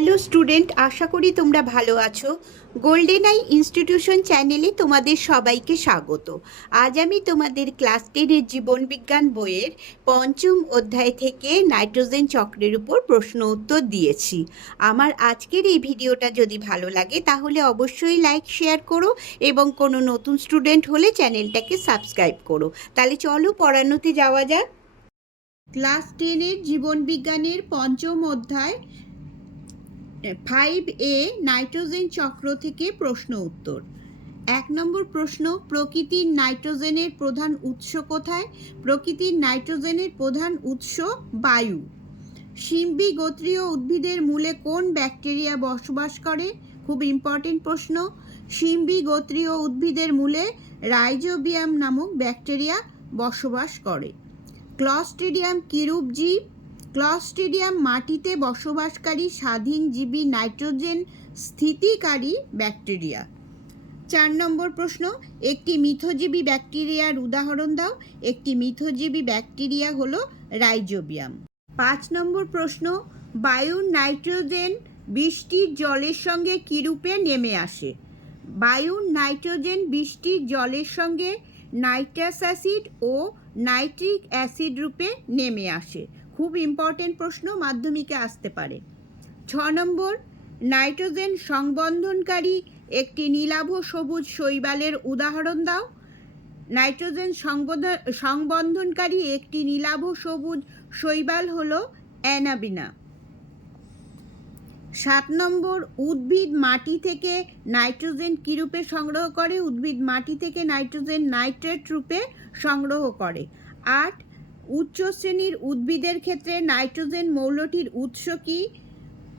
Hello student, আশা করি তোমরা ভালো আছো। গোল্ডেন আই ইনস্টিটিউশন চ্যানেলে তোমাদের সবাইকে স্বাগত। আজ আমি তোমাদের ক্লাস 10-এর জীবনবিজ্ঞান বইয়ের পঞ্চম অধ্যায় থেকে নাইট্রোজেন চক্রের উপর প্রশ্ন উত্তর দিয়েছি। আমার আজকের এই ভিডিওটা যদি ভালো লাগে তাহলে অবশ্যই লাইক শেয়ার করো এবং কোনো নতুন স্টুডেন্ট হলে চ্যানেলটাকে সাবস্ক্রাইব করো। তাহলে চলো পড়ানোতে যাওয়া যাক। ক্লাস 10-এর জীবনবিজ্ঞানের পঞ্চম অধ্যায় 5A নাইট্রোজেন চক্র থেকে প্রশ্ন উত্তর। 1 নম্বর প্রশ্ন, প্রকৃতির নাইট্রোজেনের প্রধান উৎস কোথায়? প্রকৃতির নাইট্রোজেনের প্রধান উৎস বায়ু। শিম্বি গোত্রীয় উদ্ভিদের মূলে কোন ব্যাকটেরিয়া বসবাস করে? খুব ইম্পর্টেন্ট প্রশ্ন। শিম্বি গোত্রীয় উদ্ভিদের মূলে রাইজোবিয়াম নামক ব্যাকটেরিয়া বসবাস করে। ক্লস্ট্রিডিয়াম কিরূপ জীব? ক্লস্ট্রিডিয়াম মাটিতে বসবাসকারী স্বাধীনজীবী নাইট্রোজেন স্থিতিকারী ব্যাকটেরিয়া। 4 নম্বর প্রশ্ন, একটি মিথজীবী ব্যাকটেরিয়ার উদাহরণ দাও। একটি মিথজীবী ব্যাকটেরিয়া হলো রাইজোবিয়াম। 5 নম্বর প্রশ্ন, বায়ুর নাইট্রোজেন বৃষ্টির জলের সঙ্গে কিরূপে নেমে আসে? বায়ুর নাইট্রোজেন বৃষ্টির জলের সঙ্গে নাইট্রাস অ্যাসিড ও নাইট্রিক অ্যাসিড রূপে নেমে আসে। খুব ইম্পর্টেন্ট প্রশ্ন, মাধ্যমিকে আসতে পারে। 6 নম্বর, নাইট্রোজেন সংবন্ধনকারী একটি নীলাভ সবুজ শৈবালের উদাহরণ দাও। নাইট্রোজেন সংবন্ধনকারী একটি নীলাভ সবুজ শৈবাল হলো অ্যানাবিনা। 7 নম্বর, উদ্ভিদ মাটি থেকে নাইট্রোজেন কী রূপে সংগ্রহ করে? উদ্ভিদ মাটি থেকে নাইট্রোজেন নাইট্রেট রূপে সংগ্রহ করে। 8, উচ্চ শ্রেণীর উদ্ভিদের ক্ষেত্রে নাইট্রোজেন মৌলটির উৎস কি?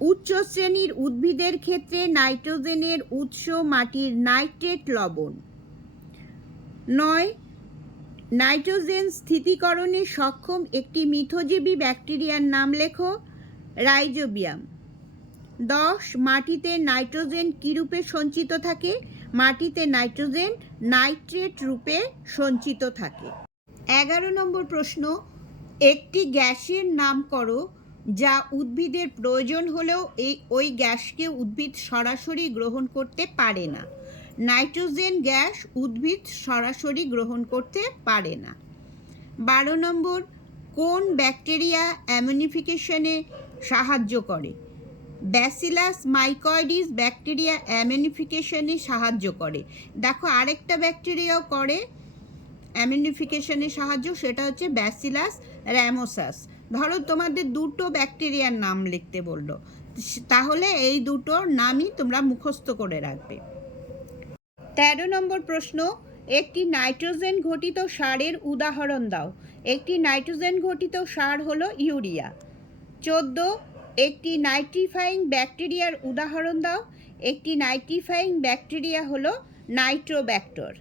উচ্চ শ্রেণীর উদ্ভিদের ক্ষেত্রে নাইট্রোজেনের উৎস মাটির নাইট্রেট লবণ। 9, নাইট্রোজেন স্থিতিকরণে সক্ষম একটি মিথজীবী ব্যাকটেরিয়ার নাম লেখো। রাইজোবিয়াম। 10, মাটিতে নাইট্রোজেন কী রূপে সঞ্চিত থাকে? মাটিতে নাইট্রোজেন নাইট্রেট রূপে সঞ্চিত থাকে। 11 নম্বর প্রশ্ন, একটি গ্যাসের নাম করো যা উদ্ভিদের প্রয়োজন হলেও ওই গ্যাসকে উদ্ভিদ সরাসরি গ্রহণ করতে পারে না। নাইট্রোজেন গ্যাস উদ্ভিদ সরাসরি গ্রহণ করতে পারে না। 12 নম্বর, কোন ব্যাকটেরিয়া অ্যামিনিফিকেশনে সাহায্য করে? ব্যাসিলাস মাইকয়েডিস ব্যাকটেরিয়া অ্যামিনিফিকেশনে সাহায্য করে। দেখো আরেকটা ব্যাকটেরিয়াও করে অ্যামিনিফিকেশনে সাহায্য, সেটা হচ্ছে ব্যাসিলাস র্যামোসাস। ধরো তোমাদের দুটো ব্যাকটেরিয়ার নাম লিখতে বললো, তাহলে এই দুটোর নামই তোমরা মুখস্থ করে রাখবে। 13 নম্বর প্রশ্ন, একটি নাইট্রোজেন ঘটিত সারের উদাহরণ দাও। একটি নাইট্রোজেন ঘটিত সার হলো ইউরিয়া। 14, একটি নাইট্রিফাইং ব্যাকটেরিয়ার উদাহরণ দাও। একটি নাইট্রিফাইং ব্যাকটেরিয়া হলো নাইট্রোব্যাক্টর।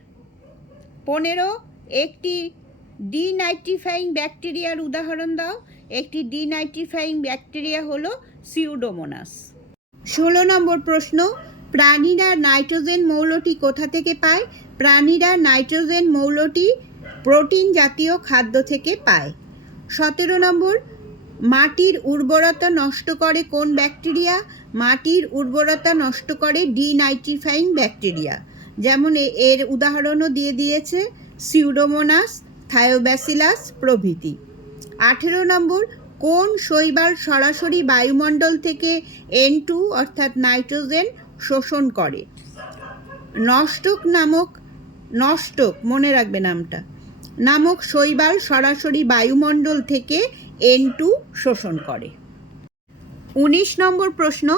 15, একটি ডিনাইট্রিফাইং ব্যাকটেরিয়ার উদাহরণ দাও। একটি ডিনাইট্রিফাইং ব্যাকটেরিয়া হলো সিউডোমোনাস। 16 নম্বর প্রশ্ন, প্রাণীরা নাইট্রোজেন মৌলটি কোথা থেকে পায়? প্রাণীরা নাইট্রোজেন মৌলটি প্রোটিন জাতীয় খাদ্য থেকে পায়। 17 নম্বর, মাটির উর্বরতা নষ্ট করে কোন ব্যাকটেরিয়া? মাটির উর্বরতা নষ্ট করে ডিনাইট্রিফাইং ব্যাকটেরিয়া। যেমন এর উদাহরণও দিয়ে দিয়েছে, সিউডোমোনাস, থায়োব্যাসিলাস প্রভৃতি। 18 নম্বর, কোন শৈবাল সরাসরি বায়ুমণ্ডল থেকে N2 অর্থাৎ নাইট্রোজেন শোষণ করে? নষ্টক মনে রাখবে নামক শৈবাল সরাসরি বায়ুমণ্ডল থেকে N2 শোষণ করে। 19 নম্বর প্রশ্ন,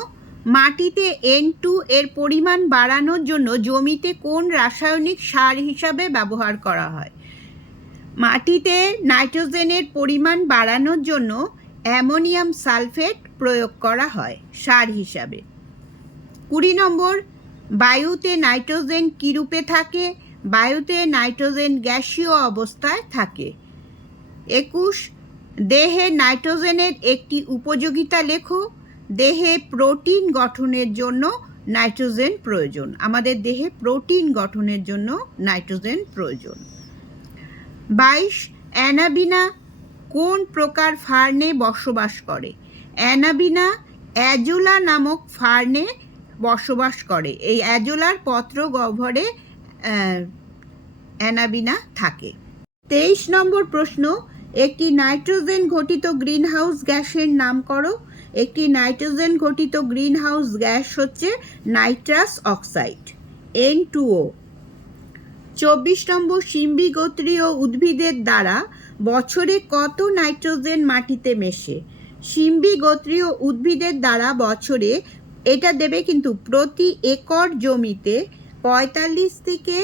মাটিতে N2 এর পরিমাণ বাড়ানোর জন্য জমিতে কোন রাসায়নিক সার হিসাবে ব্যবহার করা হয়? মাটিতে নাইট্রোজেনের পরিমাণ বাড়ানোর জন্য অ্যামোনিয়াম সালফেট প্রয়োগ করা হয় সার হিসাবে। 20 নম্বর, বায়ুতে নাইট্রোজেন কী রূপে থাকে? বায়ুতে নাইট্রোজেন গ্যাসীয় অবস্থায় থাকে। 21, দেহে নাইট্রোজেনের একটি উপযোগিতা লেখো। দেহে প্রোটিন গঠনের জন্য নাইট্রোজেন প্রয়োজন। আমাদের দেহে প্রোটিন গঠনের জন্য নাইট্রোজেন প্রয়োজন। 22, অ্যানাবিনা কোন প্রকার ফার্নে বসবাস করে? অ্যানাবিনা অ্যাজোলা নামক ফার্নে বসবাস করে। এই অ্যাজোলার পত্র গহ্বরে অ্যানাবিনা থাকে। 23 নম্বর প্রশ্ন, একটি নাইট্রোজেন ঘটিত গ্রিনহাউস গ্যাসের নাম করো। একটি নাইট্রোজেন ঘটিত গ্রিনহাউস গ্যাস হচ্ছে নাইট্রাস অক্সাইড, N2O। 24 নম্বর, সিম্বি গোত্রীয় উদ্ভিদের দ্বারা বছরে কত নাইট্রোজেন মাটিতে মেশে? সিম্বি গোত্রীয় উদ্ভিদের দ্বারা বছরে, এটা দেবে কিন্তু প্রতি একর জমিতে 45 থেকে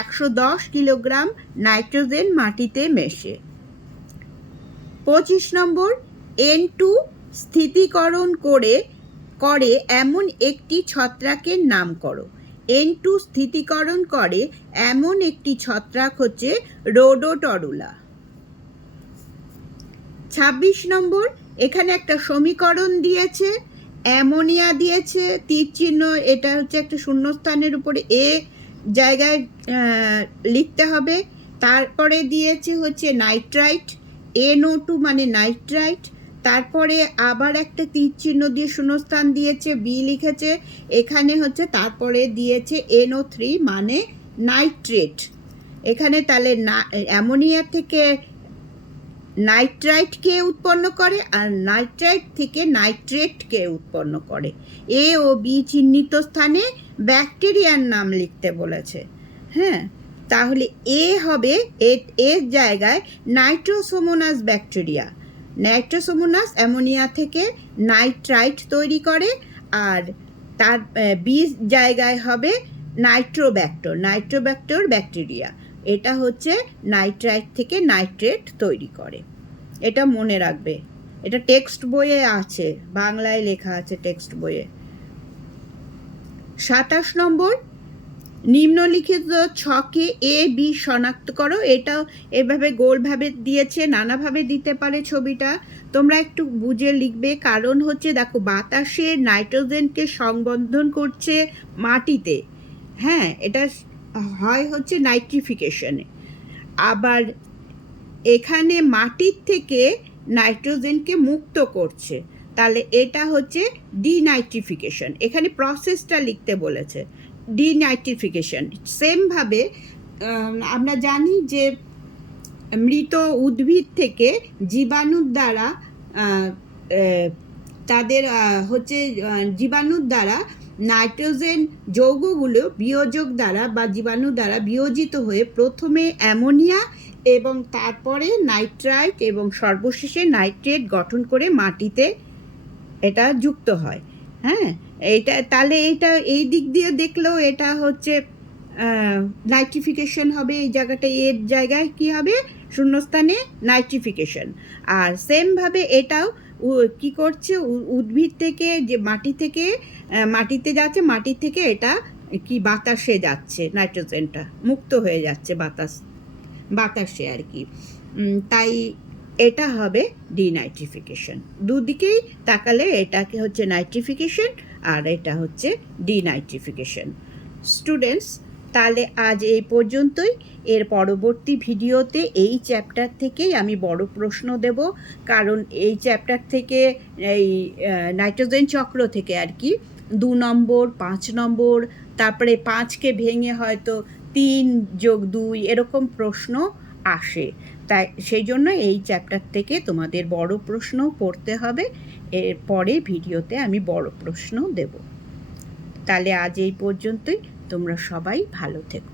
110 কিলোগ্রাম নাইট্রোজেন মাটিতে মেশে। 25 নম্বর, N2 স্থিতিকরণ করে এমন একটি ছত্রাকের নাম করো। N2 স্থিতিকরণ করে এমন একটি ছত্রাক হচ্ছে রোডোটরুলা। 26 নম্বর, এখানে একটা সমীকরণ দিয়েছে, অ্যামোনিয়া দিয়েছে, তীর চিহ্ন, এটা হচ্ছে একটা শূন্যস্থানের উপরে এ জায়গায় লিখতে হবে। তারপরে দিয়েছে হচ্ছে নাইট্রাইট, NO2 মানে নাইট্রাইট। তারপরে আবার একটা তীর চিহ্ন দিয়ে শূন্যস্থান দিয়েছে, বি লিখেছে। এখানে হচ্ছে তারপরে দিয়েছে NO3 মানে নাইট্রেট। এখানে তাহলে অ্যামোনিয়া থেকে নাইট্রাইটকে উৎপন্ন করে আর নাইট্রাইট থেকে নাইট্রেটকে উৎপন্ন করে। এ ও বি চিহ্নিত স্থানে ব্যাকটেরিয়ার নাম লিখতে বলেছে। হ্যাঁ, তাহলে এ হবে, এর জায়গায় নাইট্রোসোমোনাস ব্যাকটেরিয়া। নাইট্রোসোমোনাস অ্যামোনিয়া থেকে নাইট্রাইট তৈরি করে, আর তার বি জায়গায় হবে নাইট্রোব্যাক্টর ব্যাকটেরিয়া। এটা হচ্ছে নাইট্রাইট থেকে নাইট্রেট তৈরি করে। এটা মনে রাখবে, এটা টেক্সট বইয়ে আছে, বাংলায় লেখা আছে টেক্সট বইয়ে। 27 নম্বর, নিম্নলিখিত ছকে এ বি শনাক্ত করো। এটাও এভাবে গোলভাবে দিয়েছে, নানাভাবে দিতে পারে ছবিটা, তোমরা একটু বুঝে লিখবে। কারণ হচ্ছে দেখো, বাতাসে নাইট্রোজেনকে সংবন্ধন করছে মাটিতে। হ্যাঁ, এটা হয় হচ্ছে নাইট্রিফিকেশনে। আবার এখানে মাটির থেকে নাইট্রোজেনকে মুক্ত করছে, তাহলে এটা হচ্ছে ডিনাইট্রিফিকেশন। এখানে প্রসেসটা লিখতে বলেছে, ডিনাইট্রিফিকেশন। সেমভাবে আমরা জানি যে মৃত উদ্ভিদ থেকে জীবাণুর দ্বারা তাদের হচ্ছে জীবাণুর দ্বারা নাইট্রোজেন যৌগগুলো বিয়োজক দ্বারা বা জীবাণু দ্বারা বিয়োজিত হয়ে প্রথমে অ্যামোনিয়া এবং তারপরে নাইট্রাইট এবং সর্বশেষে নাইট্রেট গঠন করে মাটিতে এটা যুক্ত হয়। হ্যাঁ, এইটা তাহলে এইটা এই দিক দিয়ে দেখলেও এটা হচ্ছে নাইট্রিফিকেশন হবে। এই জায়গাটা এর জায়গায় কি হবে, শূন্যস্থানে নাইট্রিফিকেশন। আর সেমভাবে এটাও কি করছে, উদ্ভিদ থেকে যে মাটিতে যাচ্ছে, মাটি থেকে এটা কি বাতাসে যাচ্ছে, নাইট্রোজেনটা মুক্ত হয়ে যাচ্ছে বাতাসে আর কি। তাই এটা হবে ডিনাইট্রিফিকেশন। দুদিকেই তাকালে এটাকে হচ্ছে নাইট্রিফিকেশন আর এটা হচ্ছে ডিনাইট্রিফিকেশন। স্টুডেন্টস, তাহলে আজ এই পর্যন্তই। এর পরবর্তী ভিডিওতে এই চ্যাপ্টার থেকেই আমি বড় প্রশ্ন দেব, কারণ এই চ্যাপ্টার থেকে, এই নাইট্রোজেন চক্র থেকে আর কি 2 নম্বর, 5 নম্বর, তারপরে 5কে ভেঙে হয়তো 3+2 এরকম প্রশ্ন আসে। তাই সেই জন্য এই চ্যাপ্টার থেকে তোমাদের বড় প্রশ্ন পড়তে হবে। এর পরে ভিডিওতে আমি বড় প্রশ্ন দেব। তাহলে আজ এই পর্যন্তই। তোমরা সবাই ভালো থেকো।